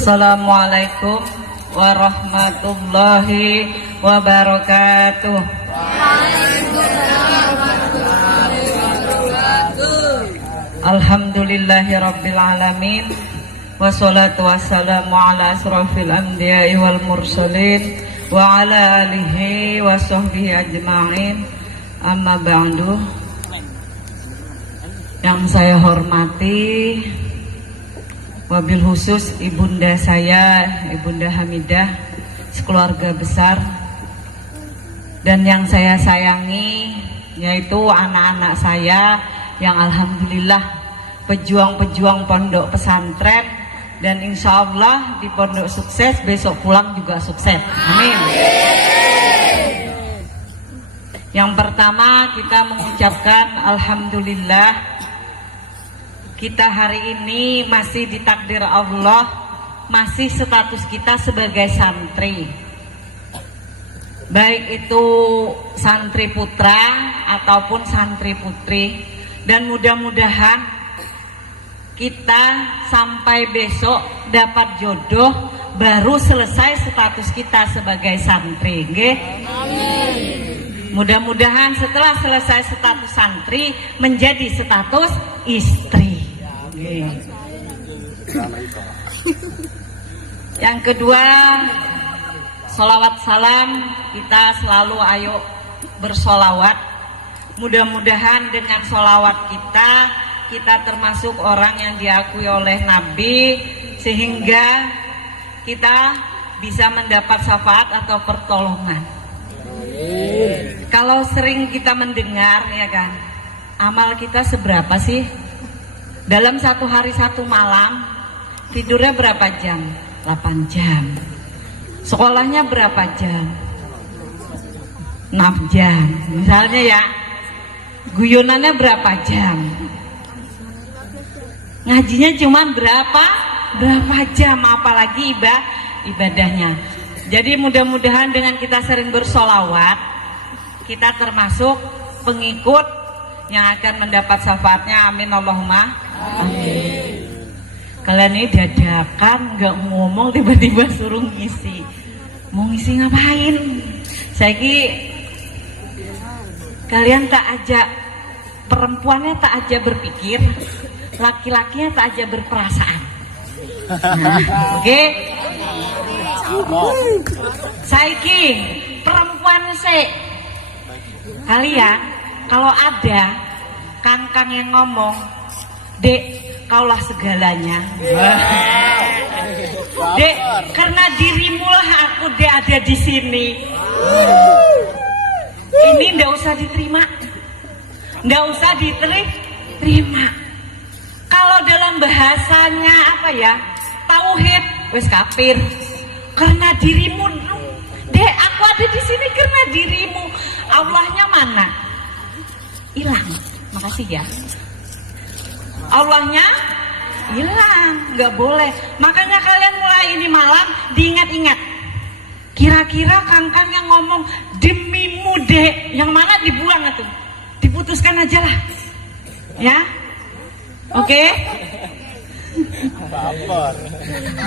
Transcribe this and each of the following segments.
Assalamualaikum warahmatullahi wabarakatuh. Alhamdulillahirabbil alamin. Wassalatu wassalamu ala asrofil anbiya'i wal mursalin wa ala alihi wa sahbihi ajma'in. Amma ba'du. Yang saya hormati, wabil khusus ibunda saya, Ibunda Hamidah, sekeluarga besar, dan yang saya sayangi yaitu anak-anak saya yang alhamdulillah pejuang-pejuang pondok pesantren, dan insya Allah di pondok sukses, besok pulang juga sukses. Amin. Yang pertama kita mengucapkan alhamdulillah, kita hari ini masih ditakdir Allah, masih status kita sebagai santri, baik itu santri putra ataupun santri putri, dan mudah-mudahan kita sampai besok dapat jodoh baru selesai status kita sebagai santri, nggih? Mudah-mudahan setelah selesai status santri menjadi status istri. Yang kedua, sholawat salam kita selalu ayo bersolawat. Mudah-mudahan dengan sholawat kita termasuk orang yang diakui oleh Nabi, sehingga kita bisa mendapat syafaat atau pertolongan. Kalau sering kita mendengar, ya kan, amal kita seberapa sih? Dalam satu hari satu malam tidurnya berapa jam? 8 jam. Sekolahnya berapa jam? 6 jam. Misalnya ya, guyonannya berapa jam? Ngajinya cuman berapa jam, apalagi ibadahnya. Jadi mudah-mudahan dengan kita sering bersolawat, kita termasuk pengikut yang akan mendapat syafaatnya. Amin Allahumma amin. Kalian ini dadakan nggak ngomong, tiba-tiba suruh ngisi. Mau ngisi ngapain? Saya kalian tak aja, perempuannya tak aja berpikir, laki-lakinya tak aja berperasaan. Oke? Saiki perempuan kalian kalau ada kangkang yang ngomong, "Dek, kaulah segalanya." "Dek, karena dirimu lah aku dek ada di sini." Ini ndak usah diterima, ndak usah diterima. Kalau dalam bahasanya apa ya, tauhid, wis kafir. Karena dirimu, dek aku ada di sini karena dirimu. Allahnya mana? Hilang. Makasih ya. Allahnya hilang, nggak boleh. Makanya kalian mulai ini malam diingat-ingat. Kira-kira kangkang yang ngomong demimu dek, yang mana dibuang itu? Diputuskan aja lah, ya. Oke?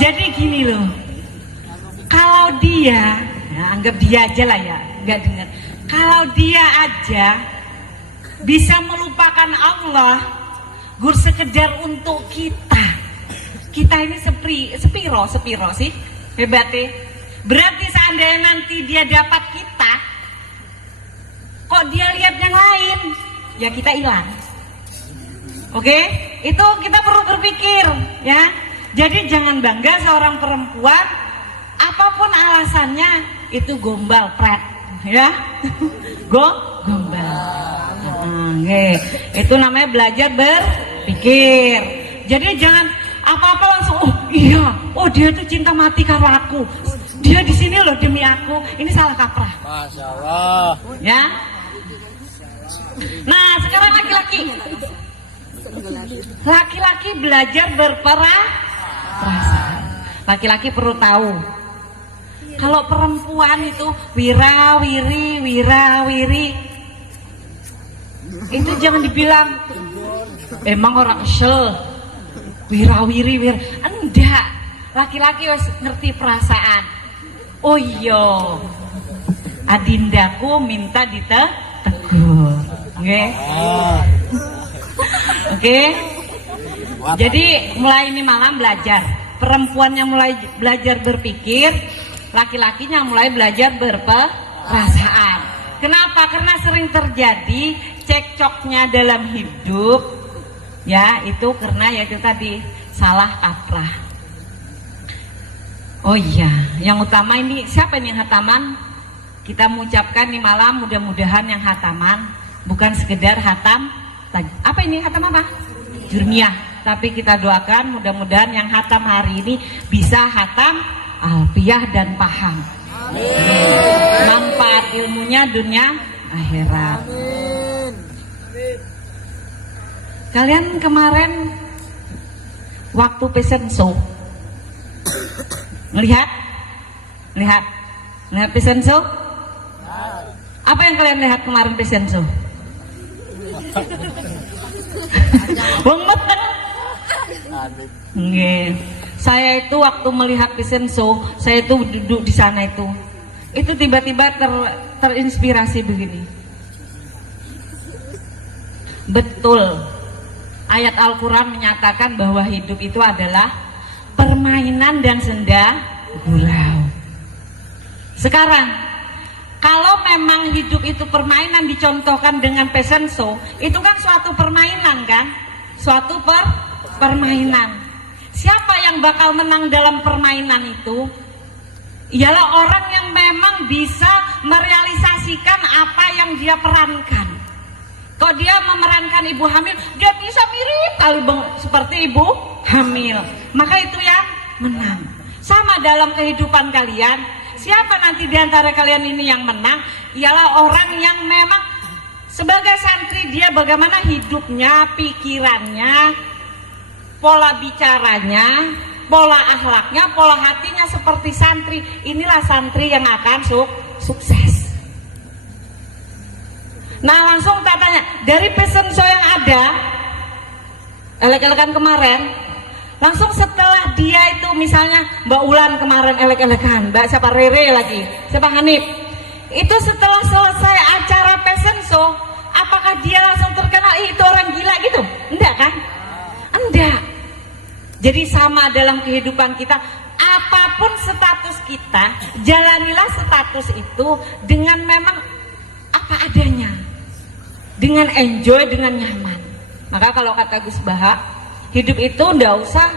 Jadi gini loh, kalau dia, ya, anggap dia aja lah ya, nggak dengar. Kalau dia aja bisa melupakan Allah, gur sekedar untuk kita ini sepiro sih hebatnya. Berarti seandainya nanti dia dapat kita, kok dia lihat yang lain, ya kita hilang. Oke? Itu kita perlu berpikir, ya. Jadi jangan bangga seorang perempuan, apapun alasannya itu gombal pret, ya. Gombal. Itu namanya belajar berpikir. Jadi jangan apa-apa langsung, oh iya, oh dia tuh cinta mati karo aku, dia di sini loh demi aku. Ini salah kaprah. Masya Allah. Ya. Nah sekarang laki-laki belajar berperasaan. Laki-laki perlu tahu, kalau perempuan itu wira-wiri, itu jangan dibilang emang orang kesel, wira-wiri, enggak. laki-laki wis ngerti perasaan. Oh iya, adindaku minta ditegur. Oke. Oke. Jadi mulai ini malam belajar. Perempuannya mulai belajar berpikir, laki-lakinya mulai belajar berperasaan. Kenapa? Karena sering terjadi cekcoknya dalam hidup, ya itu karena yaitu tadi salah kaprah. Oh iya, yang utama ini siapa ini yang hataman? Kita mengucapkan di malam mudah-mudahan yang hataman bukan sekedar hatam. Apa ini hatam apa? Jurmiyah. Tapi kita doakan mudah-mudahan yang hatam hari ini bisa hatam alfiyah dan paham. Manfaat ilmunya dunia akhirat. Kalian kemarin waktu fashion show melihat fashion show? Apa yang kalian lihat kemarin fashion show? Nggih. Saya itu waktu melihat fashion show, saya itu duduk di sana itu tiba-tiba terinspirasi begini. Betul, ayat Al-Quran menyatakan bahwa hidup itu adalah permainan dan senda gurau. Sekarang, kalau memang hidup itu permainan dicontohkan dengan fashion show, itu kan suatu permainan kan? Suatu permainan. Siapa yang bakal menang dalam permainan itu? Ialah orang yang memang bisa merealisasikan apa yang dia perankan. Kalau dia memerankan ibu hamil, dia bisa mirip kali seperti ibu hamil. Maka itu yang menang. Sama dalam kehidupan kalian, siapa nanti di antara kalian ini yang menang? Ialah orang yang memang sebagai santri dia bagaimana hidupnya, pikirannya, pola bicaranya, pola akhlaknya, pola hatinya seperti santri. Inilah santri yang akan sukses. Nah langsung tak tanya, dari fashion show yang ada elek-elekan kemarin, langsung setelah dia itu misalnya Mbak Ulan kemarin elek-elekan, Mbak siapa Rere lagi, siapa Hanif, itu setelah selesai acara fashion show, apakah dia langsung terkenal itu orang gila gitu? Enggak kan? Enggak. Jadi sama dalam kehidupan kita, apapun status kita, jalanilah status itu dengan memang apa adanya, dengan enjoy, dengan nyaman. Maka kalau kata Gus Baha, hidup itu ndak usah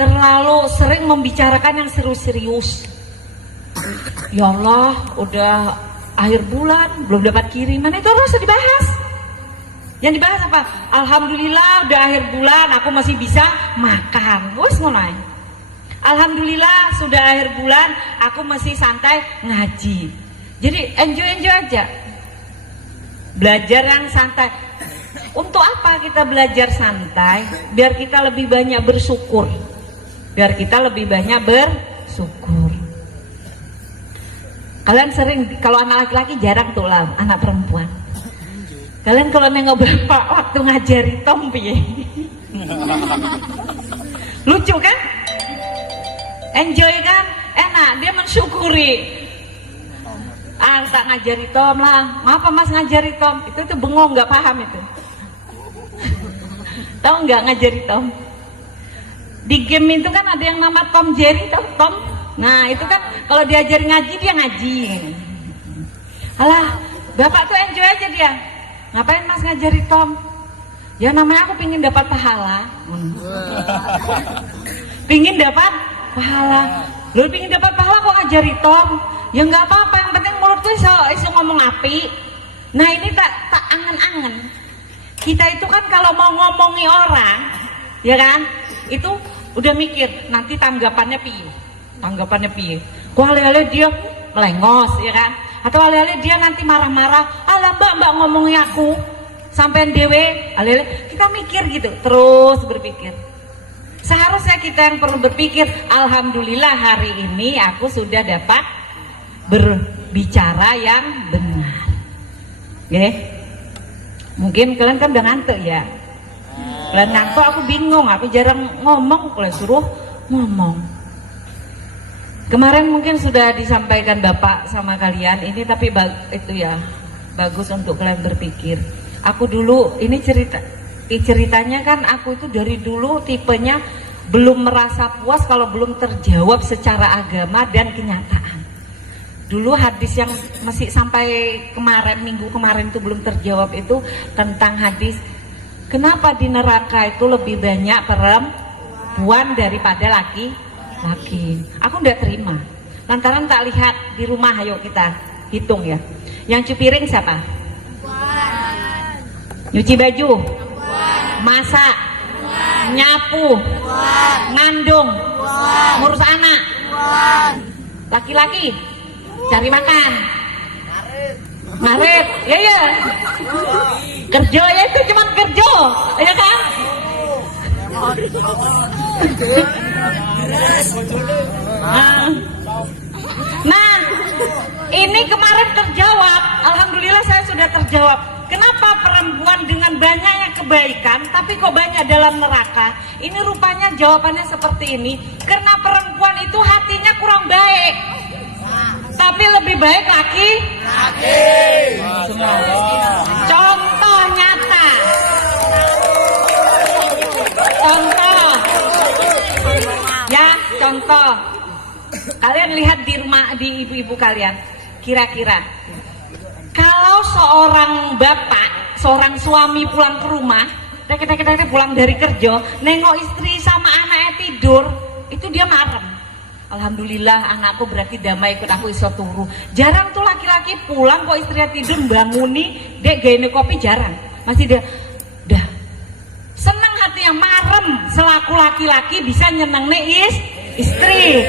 terlalu sering membicarakan yang serius-serius. Ya Allah, udah akhir bulan belum dapat kiriman, itu harus dibahas. Yang dibahas apa? Alhamdulillah udah akhir bulan aku masih bisa makan. Wes mulai. Alhamdulillah sudah akhir bulan aku masih santai ngaji. Jadi enjoy aja. Belajar yang santai. Untuk apa kita belajar santai? Biar kita lebih banyak bersyukur. Biar kita lebih banyak bersyukur. Kalian sering, kalau anak laki-laki jarang tuh lah, anak perempuan. Kalian kalau nengok bapak waktu ngajari Tom piye? Lucu kan? Enjoy kan? Enak, dia mensyukuri. Tak ngajari Tom lah. Ngapa mas ngajari Tom? Itu tuh bengong, nggak paham itu. Tahu nggak ngajari Tom? Di game itu kan ada yang nama Tom Jerry, Tom. Nah itu kan kalau diajari ngaji dia ngaji. Alah, bapak tuh enjoy aja dia. Ngapain mas ngajari Tom? Ya namanya aku pingin dapat pahala. Pingin dapat pahala. Lu pingin dapat pahala kok ngajari Tom? Ya nggak apa-apa, yang penting mulut tuh iso ngomong api. Nah ini tak angen-angen. Kita itu kan kalau mau ngomongi orang, ya kan? Itu udah mikir nanti tanggapannya piye. Kok ale-ale dia melengos, ya kan? Atau ale-ale dia nanti marah-marah, alah mbak ngomongi aku sampean dewe, ale-ale kita mikir gitu, terus berpikir. Seharusnya kita yang perlu berpikir, alhamdulillah hari ini aku sudah dapat berbicara yang benar. Oke? Mungkin kalian kan udah ngantuk ya. Kalian ngantuk, aku bingung, aku jarang ngomong, kalau suruh ngomong. Kemarin mungkin sudah disampaikan Bapak sama kalian ini, tapi itu ya bagus untuk kalian berpikir. Aku dulu ini ceritanya kan aku itu dari dulu tipenya belum merasa puas kalau belum terjawab secara agama dan kenyataan. Dulu hadis yang masih sampai kemarin, minggu kemarin itu belum terjawab itu tentang hadis kenapa di neraka itu lebih banyak perempuan daripada laki-laki. Aku nggak terima. Lantaran tak lihat di rumah, ayo kita hitung ya. Yang cuci piring siapa? Nyuci baju, masak, nyapu, ngandung, ngurus anak. Laki-laki cari makan, ngarit, ya. Kerja ya itu cuma kerja, ya kan? Nah, ini kemarin terjawab. Alhamdulillah saya sudah terjawab. Kenapa perempuan dengan banyaknya kebaikan tapi kok banyak dalam neraka? Ini rupanya jawabannya seperti ini. Karena perempuan itu hatinya kurang baik, tapi lebih baik laki-laki. Contoh nyata. Contoh. Kalian lihat di rumah, di ibu-ibu kalian. Kira-kira kalau seorang bapak, seorang suami pulang ke rumah, kita pulang dari kerja, nengok istri sama anaknya tidur, itu dia marem. Alhamdulillah anakku berarti damai ikut aku iso turu. Jarang tuh laki-laki pulang kok istrinya tidur banguni, dek gaine kopi, jarang. Masih dia dah seneng hatinya, marem selaku laki-laki bisa nyenengne istri.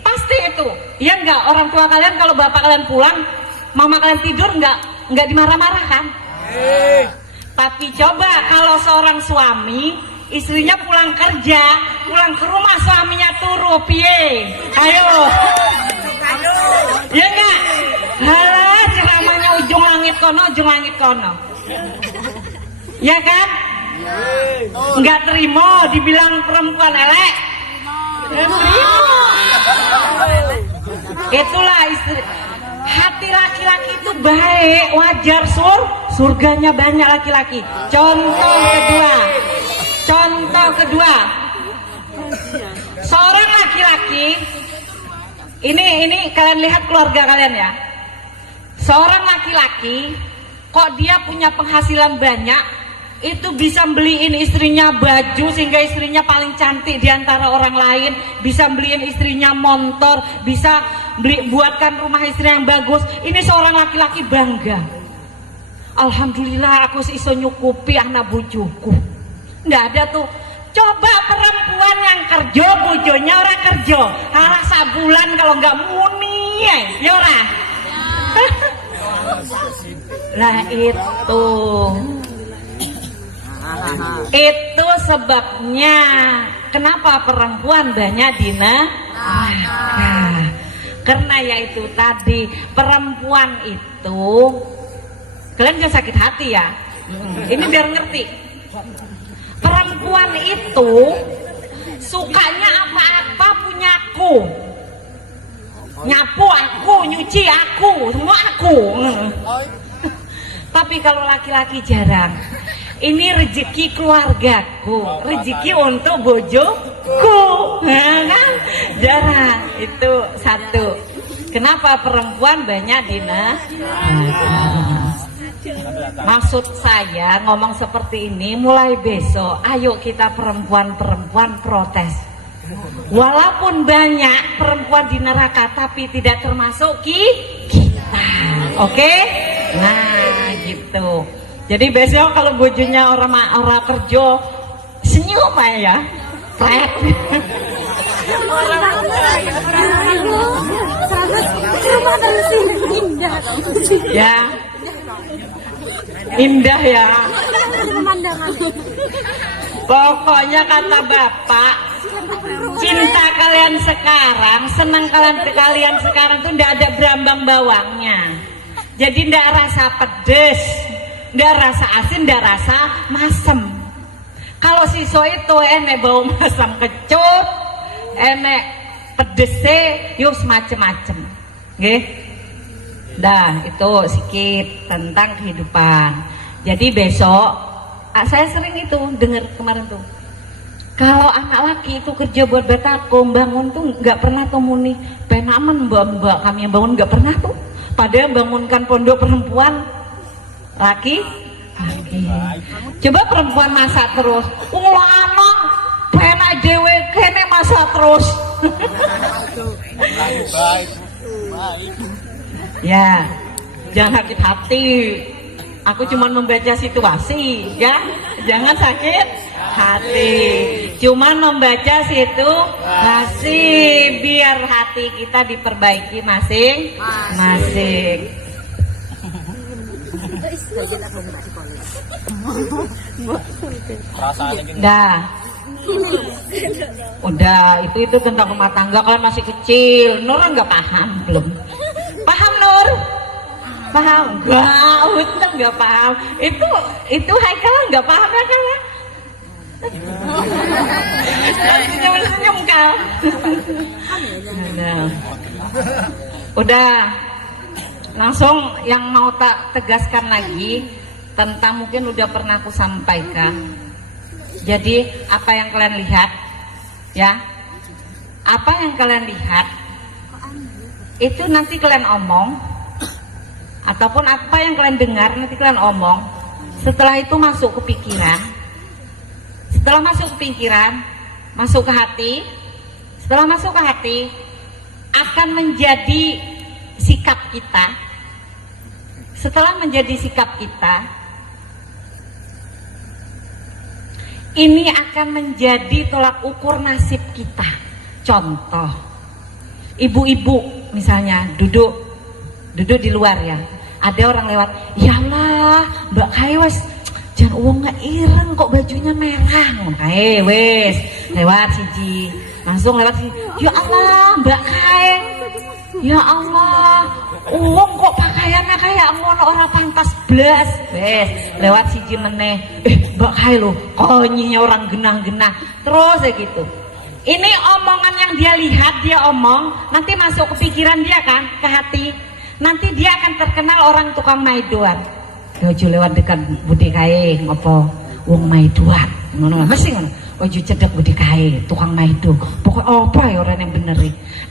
Pasti itu. Ya enggak, orang tua kalian kalau bapak kalian pulang, mama kalian tidur enggak dimarah-marah kan? Tapi coba kalau seorang suami istrinya pulang kerja, pulang ke rumah suaminya turu, piye? Ayo. Ya enggak? Halah, ceramahnya ujung langit kono. Ya kan? Enggak terima dibilang perempuan elek. Itulah istri. Hati laki-laki itu baik, wajar, surganya banyak laki-laki. Contoh kedua, seorang laki-laki ini kalian lihat keluarga kalian ya. Seorang laki-laki kok dia punya penghasilan banyak, itu bisa beliin istrinya baju sehingga istrinya paling cantik di antara orang lain, bisa beliin istrinya motor, bisa buatkan rumah istri yang bagus. Ini seorang laki-laki bangga. Alhamdulillah aku iso nyukupi anak bojoku. Nggak ada tuh. Coba perempuan yang kerja, bojonya ora kerja, halah sabulan kalau nggak muni ya ora. Lah itu sebabnya kenapa perempuan banyak di neraka. Karena yaitu tadi, perempuan itu, kalian jangan sakit hati ya, ini biar ngerti. Perempuan itu sukanya apa-apa punya aku, nyapu aku, nyuci aku, semua aku. Tapi kalau laki-laki jarang. Ini rezeki keluargaku, rezeki untuk bojoku, kan? Jarang. Itu satu. Kenapa perempuan banyak di neraka? Maksud saya ngomong seperti ini, mulai besok ayo kita perempuan-perempuan protes. Walaupun banyak perempuan di neraka, tapi tidak termasuk kita. Oke? Nah gitu. Jadi besok kalau bojonya orang kerja, senyum aja ya, flat. Ya, indah ya. Pokoknya kata bapak, cinta kalian sekarang, senang kalian sekarang tuh ndak ada berambang bawangnya. Jadi ndak rasa pedes, ndak rasa asin, ndak rasa masem. Kalau siso itu enek bau masam kecut, enek pedese yo semacam-macam. Nggih. Dah, itu sedikit tentang kehidupan. Jadi besok saya sering itu dengar kemarin tuh. Kalau anak laki itu kerja buat betako, bangun tuh nggak pernah tuh muni penaman mbak kami yang bangun, nggak pernah tuh. Padahal bangunkan pondok perempuan laki. Coba perempuan masak terus, lanang penak dewe kene masak terus. Ya, jangan sakit hati. Aku cuma membaca situasi, ya. Jangan sakit hati. Cuma membaca situasi biar hati kita diperbaiki masing-masing. Dah. Udah, itu tentang rumah tangga, kalian masih kecil. Nur nggak paham belum? Paham Nur? Paham? Enggak, Utang nggak paham. Itu Haikal nggak paham ya kan? Senyum-senyum Kal. Udah. Langsung yang mau tak tegaskan lagi tentang mungkin udah pernah aku sampaikan. Jadi apa yang kalian lihat, ya, apa yang kalian lihat itu nanti kalian omong, ataupun apa yang kalian dengar nanti kalian omong. Setelah itu masuk ke pikiran, setelah masuk ke pikiran, masuk ke hati. Setelah masuk ke hati akan menjadi sikap kita. Setelah menjadi sikap kita, ini akan menjadi tolak ukur nasib kita. Contoh, ibu-ibu misalnya duduk di luar ya, ada orang lewat, ya Allah Mbak Kaiwas jangan uangnya ireng kok bajunya merah. Wes lewat siji, langsung lewat siji, ya Allah Mbak Kai, ya Allah uang kok pakaiannya kayak ngono ora pantas blas. Wes lewat siji meneh, Mbak Kai lo konyinya orang genah-genah terus ya gitu. Ini omongan yang dia lihat, dia omong, nanti masuk ke pikiran dia kan, ke hati. Nanti dia akan terkenal orang tukang maidoan. Ojo lewat dekat budi kae ngopo wong maidoan. Ngono mesti ngono. Ojo cedek budi kae tukang maido. Pokok apa ya orang yang bener.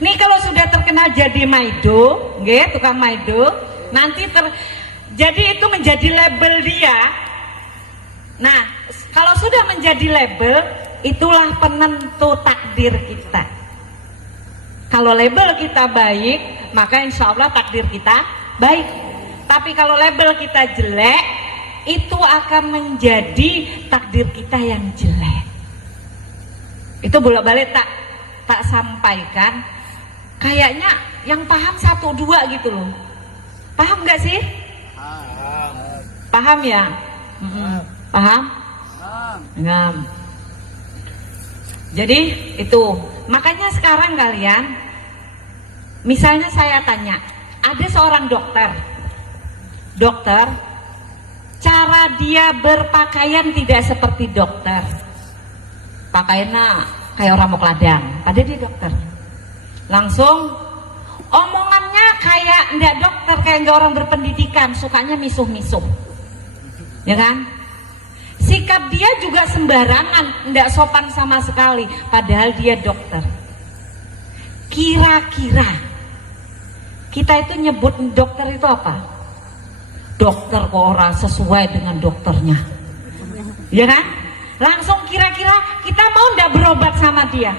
Nih kalau sudah terkenal jadi maido, nggih, tukang maido, nanti jadi itu menjadi label dia. Nah, kalau sudah menjadi label, itulah penentu takdir kita. Kalau label kita baik, maka insya Allah takdir kita baik. Tapi kalau label kita jelek, itu akan menjadi takdir kita yang jelek. Itu bolak-balik tak sampaikan. Kayaknya yang paham 1-2 gitu loh. Paham nggak sih? Paham ya? Paham? Paham. Jadi itu, makanya sekarang kalian, misalnya saya tanya, ada seorang dokter, cara dia berpakaian tidak seperti dokter, pakaiannya kayak orang mau keladang, padahal dia dokter. Langsung omongannya kayak enggak dokter, kayak enggak orang berpendidikan, sukanya misuh-misuh, ya kan? Sikap dia juga sembarangan, enggak sopan sama sekali, padahal dia dokter. Kira-kira kita itu nyebut dokter itu apa? Dokter kok orang sesuai dengan dokternya, ya kan? Langsung kira-kira kita mau enggak berobat sama dia?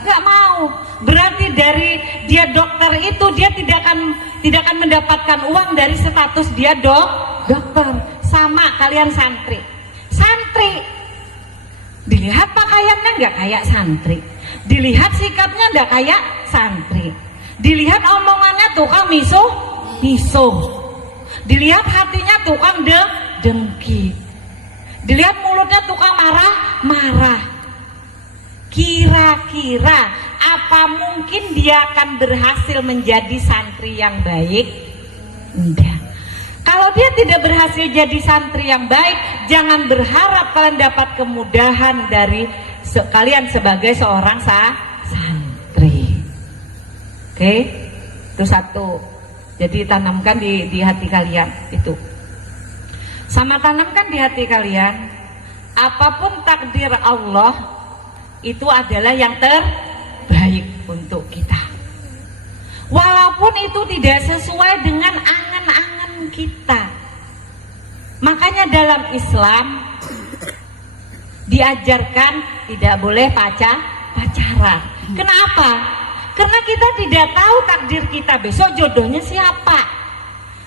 Enggak mau. Berarti dari dia dokter itu dia tidak akan mendapatkan uang dari status dia dokter. Sama kalian santri. Dilihat pakaiannya nggak kayak santri, dilihat sikapnya nggak kayak santri, dilihat omongannya tukang misuh, dilihat hatinya tukang dengki, dilihat mulutnya tukang marah. Kira-kira apa mungkin dia akan berhasil menjadi santri yang baik? Enggak. Kalau dia tidak berhasil jadi santri yang baik, jangan berharap kalian dapat kemudahan dari kalian sebagai seorang santri. Oke, itu satu. Jadi tanamkan di hati kalian itu. Sama tanamkan di hati kalian, apapun takdir Allah itu adalah yang terbaik untuk kita. Walaupun itu tidak sesuai dengan angan-angan kita. Makanya dalam Islam diajarkan tidak boleh pacaran. Kenapa? Karena kita tidak tahu takdir kita besok jodohnya siapa.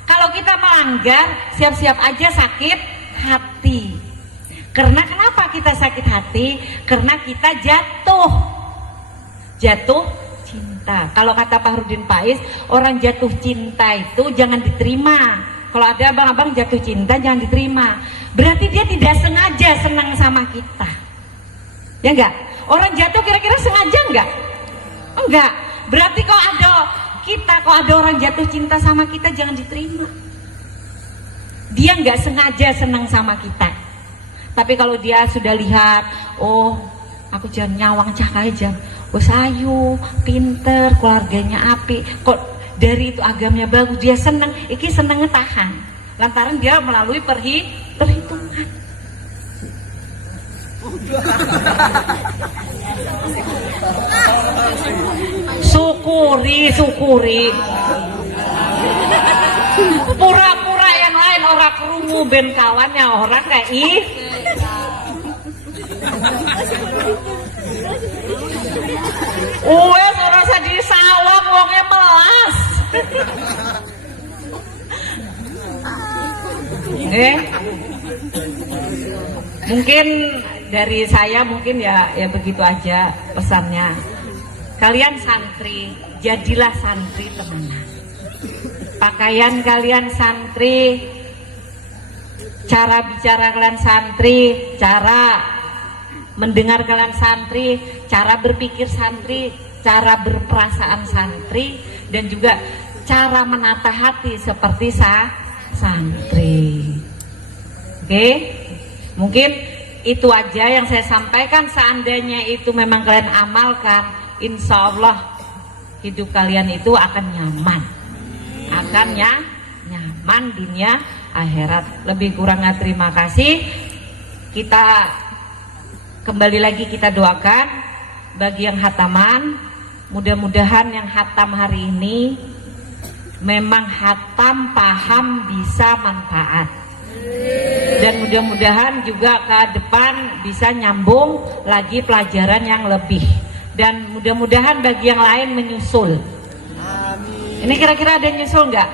Kalau kita melanggar, siap-siap aja sakit hati. Karena kenapa kita sakit hati? Karena kita jatuh cinta. Kalau kata Pak Rudin Pais, orang jatuh cinta itu jangan diterima. Kalau ada abang-abang jatuh cinta jangan diterima. Berarti dia tidak sengaja senang sama kita. Ya enggak? Orang jatuh kira-kira sengaja enggak? Enggak. Berarti kalau ada orang jatuh cinta sama kita jangan diterima. Dia enggak sengaja senang sama kita. Tapi kalau dia sudah lihat, oh aku jangan nyawang cah aja, bos ayu, pinter, keluarganya api, kok dari itu agamanya bagus, dia seneng, iki senengnya tahan. Lantaran dia melalui perhitungan. Syukuri. Pura-pura yang lain orang kerungu ben kawannya orang kayak wes ora usah disawang wongnya melas. Mungkin dari saya mungkin ya begitu aja pesannya. Kalian santri, jadilah santri temenan. Pakaian kalian santri, cara bicara kalian santri, cara mendengar kalian santri, cara berpikir santri, cara berperasaan santri, dan juga cara menata hati seperti santri. Oke, mungkin itu aja yang saya sampaikan. Seandainya itu memang kalian amalkan, insya Allah hidup kalian itu akan nyaman, nyaman dunia akhirat. Lebih kurangnya terima kasih. Kita kembali lagi kita doakan bagi yang hataman, mudah-mudahan yang hatam hari ini memang hatam paham bisa manfaat, dan mudah-mudahan juga ke depan bisa nyambung lagi pelajaran yang lebih, dan mudah-mudahan bagi yang lain menyusul. Ini kira-kira ada nyusul nggak?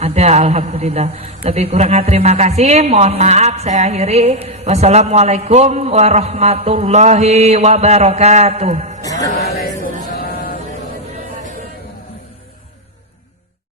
Ada, alhamdulillah. Lebih kurangnya terima kasih, mohon maaf saya akhiri. Wassalamualaikum warahmatullahi wabarakatuh.